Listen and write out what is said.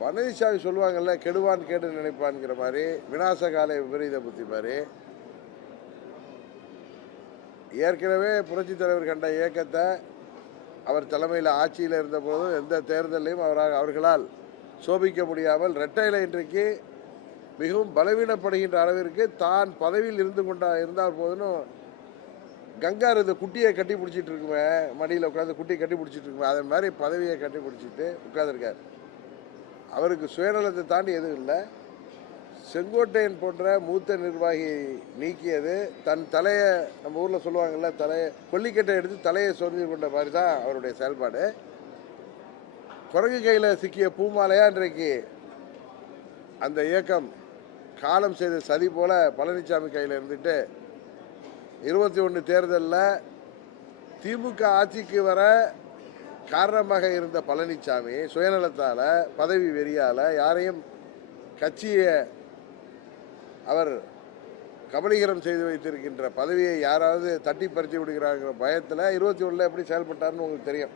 பழனிசாமி சொல்லுவாங்கல்ல, கெடுவான் கேடு நினைப்பான்ங்கிற மாதிரி, விநாச கால விபரீத புத்தி மாதிரி, ஏற்கனவே புரட்சித் தலைவர் கண்ட இயக்கத்தை அவர் தலைமையில் ஆட்சியில் இருந்தபோதும் எந்த தேர்தலையும் அவர்களால் சோபிக்க முடியாமல் இரட்டை இலை இன்றைக்கு மிகவும் பலவீனப்படுகின்ற அளவிற்கு தான் பதவியில் இருந்தால் போதுன்னு கங்கார் இந்த குட்டியை கட்டி பிடிச்சிட்டு இருக்குமே, மடியில் உட்காந்து குட்டியை கட்டி பிடிச்சிட்டு இருக்குமே, அதன் மாதிரி பதவியை கட்டி பிடிச்சிட்டு உட்காந்துருக்கார். அவருக்கு சுயநலத்தை தாண்டி எதுவும் இல்லை. செங்கோட்டையன் போன்ற மூத்த நிர்வாகி நீக்கியது தன் தலையை, நம்ம ஊரில் சொல்லுவாங்கள்ல, தலையை கொல்லிக்கட்டை எடுத்து தலையை சொரிஞ்சு கொண்ட மாதிரி தான் அவருடைய செயல்பாடு. குரங்கு கையில் சிக்கிய பூமாலையா இன்றைக்கு அந்த இயக்கம் காலம் செய்த சதி போல பழனிசாமி கையில் இருந்துட்டு 21 தேர்தலில் திமுக ஆட்சிக்கு வர காரணமாக இருந்த பழனிசாமி சுயநலத்தால், பதவி வெறியால், யாரையும் கட்சியை அவர் கபலீகரம் செய்து வைத்திருக்கின்ற பதவியை யாராவது தட்டி பறித்து விடுகிறாங்கிற பயத்தில் 21 எப்படி செயல்பட்டார்னு உங்களுக்கு தெரியும்.